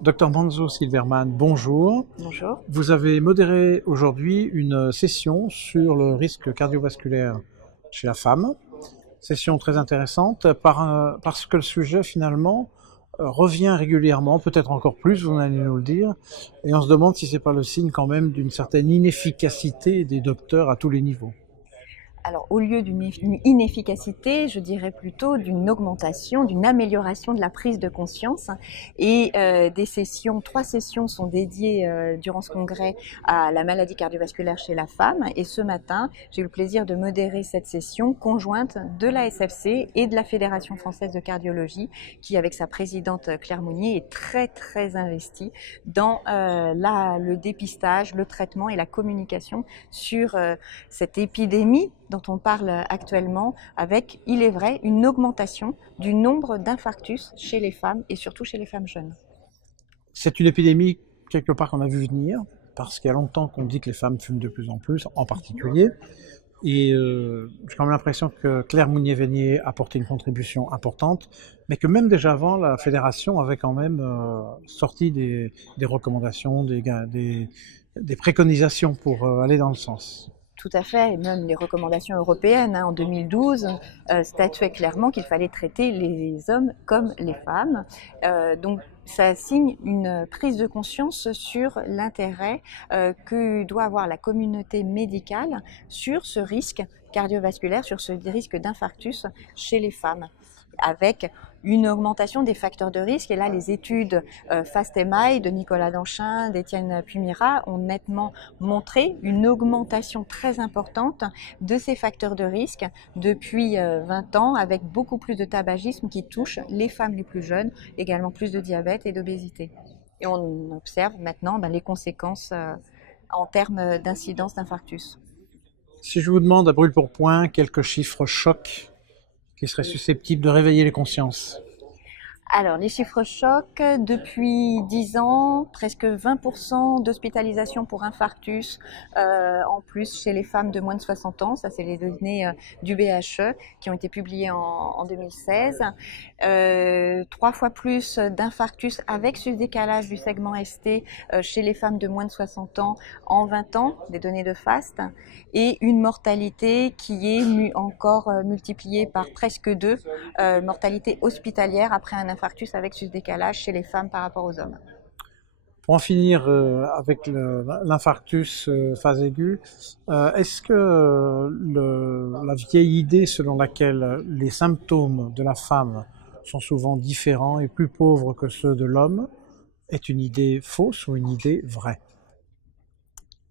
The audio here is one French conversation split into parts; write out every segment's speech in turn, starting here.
Docteur Manzo Silverman, bonjour. Bonjour. Vous avez modéré aujourd'hui une session sur le risque cardiovasculaire chez la femme. Session très intéressante parce que le sujet finalement revient régulièrement, peut-être encore plus, vous allez nous le dire, et on se demande si c'est pas le signe quand même d'une certaine inefficacité des docteurs à tous les niveaux. Alors, au lieu d'une inefficacité, je dirais plutôt d'une augmentation, d'une amélioration de la prise de conscience. Et des sessions, 3 sessions sont dédiées durant ce congrès à la maladie cardiovasculaire chez la femme. Et ce matin, j'ai eu le plaisir de modérer cette session conjointe de la SFC et de la Fédération française de cardiologie, qui, avec sa présidente Claire Mounier, est très très investie dans le dépistage, le traitement et la communication sur cette épidémie dont on parle actuellement, avec, il est vrai, une augmentation du nombre d'infarctus chez les femmes et surtout chez les femmes jeunes. C'est une épidémie quelque part qu'on a vu venir, parce qu'il y a longtemps qu'on dit que les femmes fument de plus en particulier. Et j'ai quand même l'impression que Claire Mounier-Venier a apporté une contribution importante, mais que même déjà avant, la fédération avait quand même sorti des recommandations, des préconisations pour aller dans le sens. Tout à fait, et même les recommandations européennes en 2012 statuaient clairement qu'il fallait traiter les hommes comme les femmes. Donc ça signe une prise de conscience sur l'intérêt que doit avoir la communauté médicale sur ce risque cardiovasculaire, sur ce risque d'infarctus chez les femmes, avec une augmentation des facteurs de risque. Et là, les études FAST-MI de Nicolas Danchin, d'Étienne Pumira ont nettement montré une augmentation très importante de ces facteurs de risque depuis 20 ans, avec beaucoup plus de tabagisme qui touche les femmes les plus jeunes, également plus de diabète et d'obésité. Et on observe maintenant les conséquences en termes d'incidence d'infarctus. Si je vous demande à brûle pour point quelques chiffres chocs qui seraient susceptibles de réveiller les consciences. Alors, les chiffres chocs, depuis 10 ans, presque 20% d'hospitalisation pour infarctus en plus chez les femmes de moins de 60 ans. Ça, c'est les données du BHE qui ont été publiées en 2016. 3 fois plus d'infarctus avec ce décalage du segment ST chez les femmes de moins de 60 ans en 20 ans, des données de FAST, et une mortalité qui est encore multipliée par presque 2, mortalité hospitalière après un infarctus avec ce décalage chez les femmes par rapport aux hommes. Pour en finir avec l'infarctus phase aiguë, est-ce que la vieille idée selon laquelle les symptômes de la femme sont souvent différents et plus pauvres que ceux de l'homme est une idée fausse ou une idée vraie?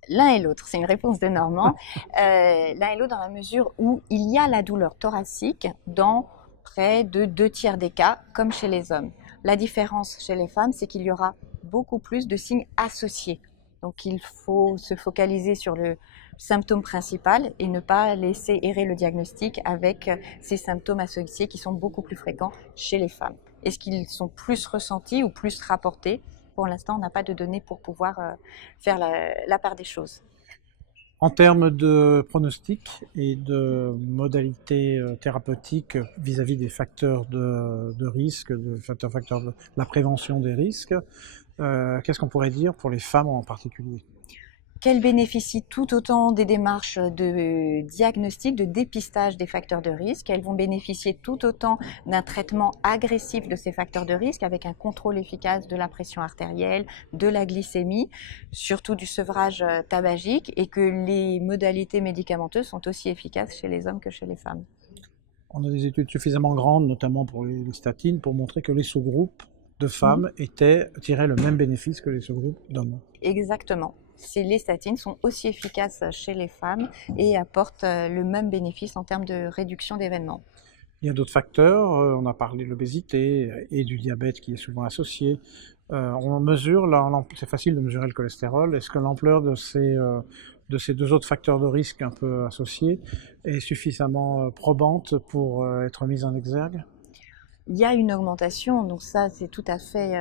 L'un et l'autre, c'est une réponse de Normand. L'un et l'autre dans la mesure où il y a la douleur thoracique dans près de 2 tiers des cas, comme chez les hommes. La différence chez les femmes, c'est qu'il y aura beaucoup plus de signes associés. Donc il faut se focaliser sur le symptôme principal et ne pas laisser errer le diagnostic avec ces symptômes associés qui sont beaucoup plus fréquents chez les femmes. Est-ce qu'ils sont plus ressentis ou plus rapportés? Pour l'instant, on n'a pas de données pour pouvoir faire la part des choses. En termes de pronostic et de modalités thérapeutiques vis-à-vis des facteurs de risque, de facteurs de la prévention des risques, qu'est-ce qu'on pourrait dire pour les femmes en particulier? Qu'elles bénéficient tout autant des démarches de diagnostic, de dépistage des facteurs de risque. Elles vont bénéficier tout autant d'un traitement agressif de ces facteurs de risque avec un contrôle efficace de la pression artérielle, de la glycémie, surtout du sevrage tabagique, et que les modalités médicamenteuses sont aussi efficaces chez les hommes que chez les femmes. On a des études suffisamment grandes, notamment pour les statines, pour montrer que les sous-groupes de femmes tiraient le même bénéfice que les sous-groupes d'hommes. Exactement. Les statines sont aussi efficaces chez les femmes et apportent le même bénéfice en termes de réduction d'événements. Il y a d'autres facteurs, on a parlé de l'obésité et du diabète qui est souvent associé. On mesure, c'est facile de mesurer le cholestérol. Est-ce que l'ampleur de ces 2 autres facteurs de risque un peu associés est suffisamment probante pour être mise en exergue? il y a une augmentation, donc ça c'est tout à fait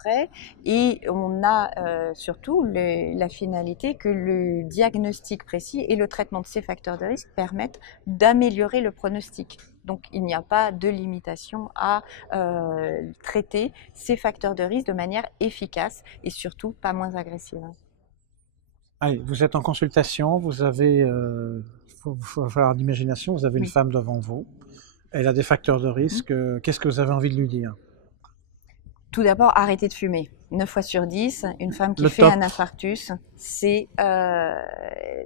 vrai, et on a surtout la finalité que le diagnostic précis et le traitement de ces facteurs de risque permettent d'améliorer le pronostic. Donc il n'y a pas de limitation à traiter ces facteurs de risque de manière efficace et surtout pas moins agressive. Allez, vous êtes en consultation, vous avez, faut avoir d'imagination, vous avez une Oui. femme devant vous, elle a des facteurs de risque, qu'est-ce que vous avez envie de lui dire? Tout d'abord, arrêter de fumer. 9 fois sur 10, une femme qui Le fait top. un infarctus, c'est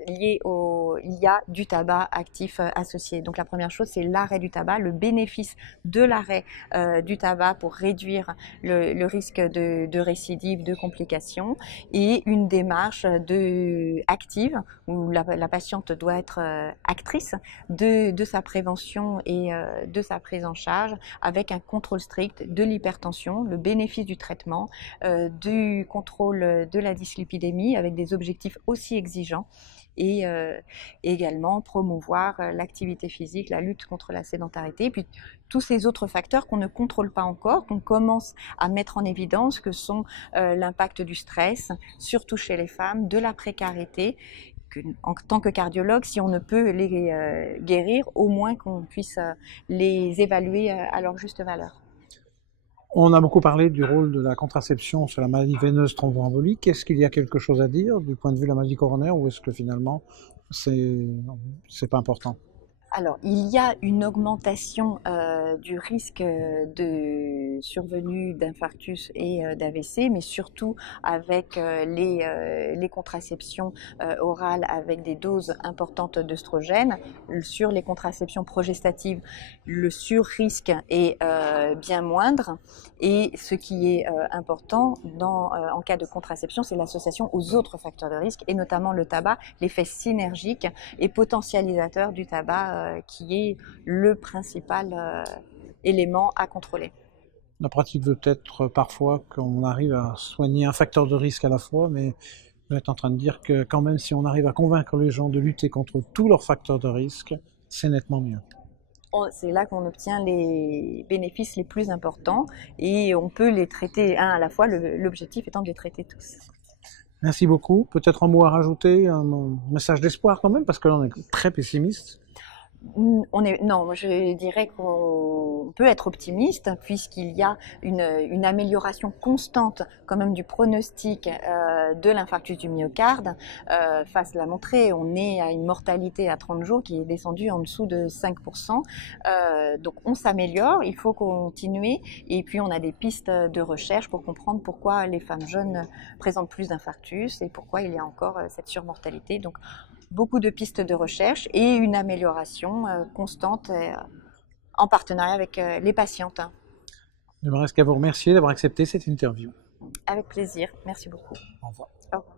lié au... Il y a du tabac actif associé. Donc la première chose, c'est l'arrêt du tabac, le bénéfice de l'arrêt du tabac pour réduire le risque de récidive, de complications, et une démarche active où la patiente doit être actrice de sa prévention et de sa prise en charge avec un contrôle strict de l'hypertension, le bénéfice du traitement, du contrôle de la dyslipidémie avec des objectifs aussi exigeants et également promouvoir l'activité physique, la lutte contre la sédentarité, et puis tous ces autres facteurs qu'on ne contrôle pas encore, qu'on commence à mettre en évidence, que sont l'impact du stress, surtout chez les femmes, de la précarité, que, en tant que cardiologue, si on ne peut les guérir, au moins qu'on puisse les évaluer à leur juste valeur. On a beaucoup parlé du rôle de la contraception sur la maladie veineuse thromboembolique. Est-ce qu'il y a quelque chose à dire du point de vue de la maladie coronaire ou est-ce que finalement c'est pas important? Alors, il y a une augmentation du risque de survenue d'infarctus et d'AVC, mais surtout avec les contraceptions orales avec des doses importantes d'œstrogène. Sur les contraceptions progestatives, le sur-risque est bien moindre. Et ce qui est important en cas de contraception, c'est l'association aux autres facteurs de risque, et notamment le tabac, l'effet synergique et potentialisateur du tabac qui est le principal élément à contrôler. La pratique veut peut-être parfois qu'on arrive à soigner un facteur de risque à la fois, mais vous êtes en train de dire que quand même si on arrive à convaincre les gens de lutter contre tous leurs facteurs de risque, c'est nettement mieux. C'est là qu'on obtient les bénéfices les plus importants et on peut les traiter un à la fois, l'objectif étant de les traiter tous. Merci beaucoup. Peut-être un mot à rajouter, un message d'espoir quand même, parce que là on est très pessimiste. Non, je dirais qu'on peut être optimiste puisqu'il y a une amélioration constante quand même du pronostic de l'infarctus du myocarde. Face l'a montré, on est à une mortalité à 30 jours qui est descendue en dessous de 5%. Donc on s'améliore, il faut continuer, et puis on a des pistes de recherche pour comprendre pourquoi les femmes jeunes présentent plus d'infarctus et pourquoi il y a encore cette surmortalité. Donc beaucoup de pistes de recherche et une amélioration constante en partenariat avec les patientes. Il ne me reste qu'à vous remercier d'avoir accepté cette interview. Avec plaisir, merci beaucoup. Au revoir. Au revoir.